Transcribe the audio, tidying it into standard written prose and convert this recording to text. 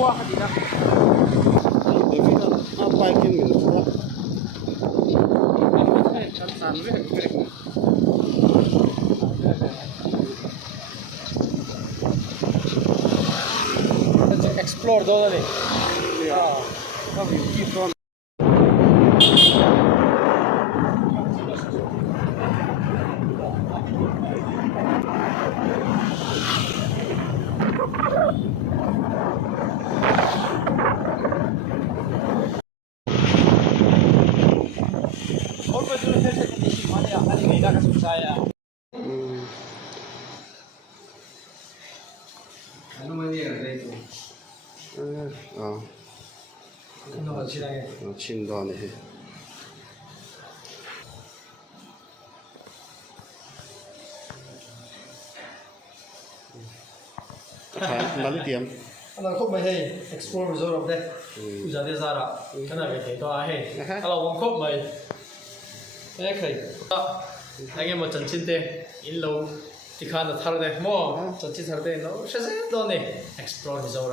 qua thì đó bởi vì nó bay kinh mình quá sẵn sàng với cái let's explore đó này how you keep on 친다 네 날이 tiệm anh khúc mày hay explore resort of đây giờ đi ra đó cái này phải thấy to hay hello vòng khúc mày thế khởi anh em một trận chiến thế in lâu thì khán là thằng đây mua trận chiến thằng đây nó sẽ rất đó này explore resort